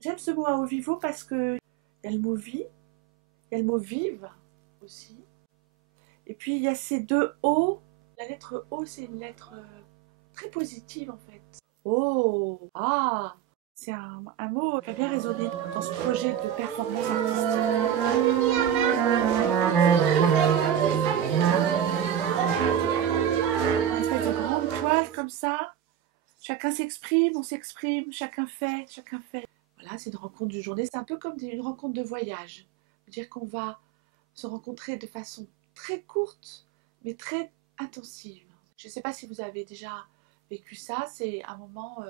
J'aime ce mot à haut vivo parce que il y a le mot vie, il y a le mot vive aussi. Et puis il y a ces deux O. La lettre O, c'est une lettre très positive en fait. Oh, ah, c'est un mot qui a bien résonné dans ce projet de performance artistique. Une espèce de grande toile comme ça. Chacun s'exprime, on s'exprime, chacun fait, chacun fait. Voilà, c'est une rencontre d'une journée. C'est un peu comme une rencontre de voyage. C'est-à-dire qu'on va se rencontrer de façon très courte, mais très intensive. Je ne sais pas si vous avez déjà vécu ça. C'est un moment,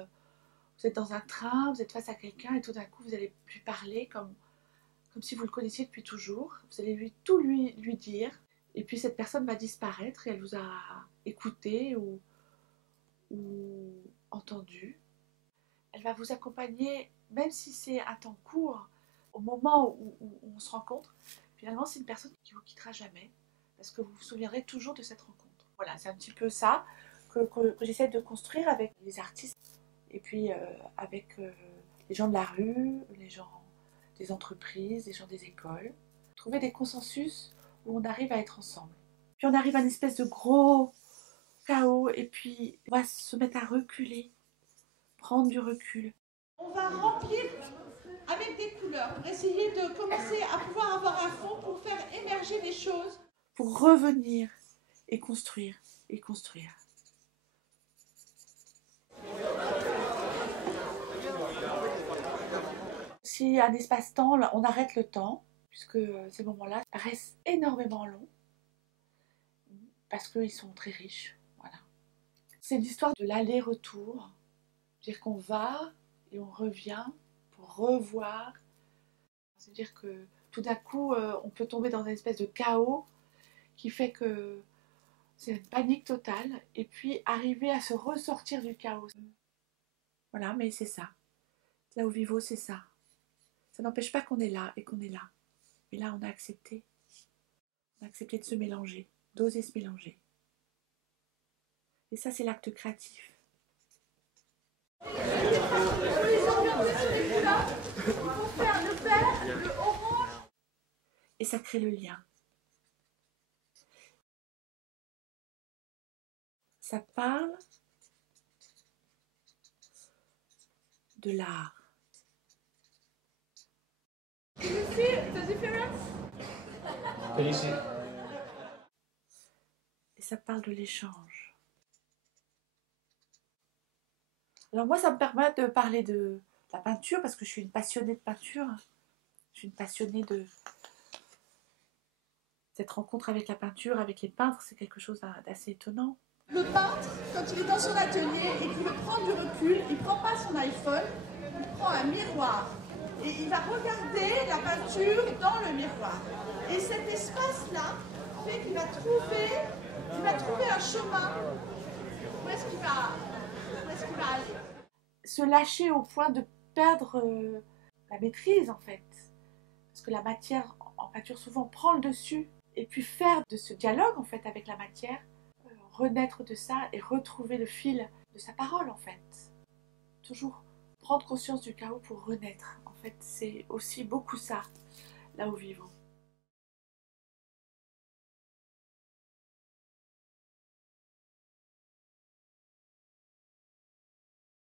vous êtes dans un train, vous êtes face à quelqu'un et tout d'un coup, vous n'allez plus parler comme si vous le connaissiez depuis toujours. Vous allez tout lui dire. Et puis cette personne va disparaître et elle vous a écouté ou entendu. Elle va vous accompagner, même si c'est un temps court, au moment où on se rencontre. Finalement, c'est une personne qui ne vous quittera jamais, parce que vous vous souviendrez toujours de cette rencontre. Voilà, c'est un petit peu ça que j'essaie de construire avec les artistes, et puis avec les gens de la rue, les gens des entreprises, les gens des écoles. Trouver des consensus où on arrive à être ensemble. Puis on arrive à une espèce de gros chaos, et puis on va se mettre à reculer, prendre du recul. On va remplir avec des couleurs pour essayer de commencer à pouvoir avoir un fond pour faire émerger des choses. Pour revenir et construire et construire. Si un espace-temps, on arrête le temps, puisque ces moments-là paraissent énormément longs, parce qu'ils sont très riches. Voilà. C'est l'histoire de l'aller-retour, c'est-à-dire qu'on va et on revient pour revoir. C'est-à-dire que tout d'un coup, on peut tomber dans une espèce de chaos qui fait que c'est une panique totale, et puis arriver à se ressortir du chaos. Voilà, mais c'est ça. Là où vivo, c'est ça. Ça n'empêche pas qu'on est là et qu'on est là. Mais là, on a accepté. On a accepté de se mélanger, d'oser se mélanger. Et ça, c'est l'acte créatif. Et ça crée le lien. Ça parle de l'art. Do you see the difference? Et ça parle de l'échange. Alors moi, ça me permet de parler de la peinture, parce que je suis une passionnée de peinture. Je suis une passionnée de cette rencontre avec la peinture, avec les peintres. C'est quelque chose d'assez étonnant. Le peintre, quand il est dans son atelier et qu'il veut prendre du recul, il ne prend pas son iPhone, il prend un miroir. Et il va regarder la peinture dans le miroir. Et cet espace-là fait qu'il va trouver un chemin. Où est-ce qu'il va aller? Se lâcher au point de perdre la maîtrise, en fait. Parce que la matière en peinture souvent prend le dessus. Et puis faire de ce dialogue, en fait, avec la matière, renaître de ça et retrouver le fil de sa parole, en fait. Toujours prendre conscience du chaos pour renaître. En fait, c'est aussi beaucoup ça, là où vivons.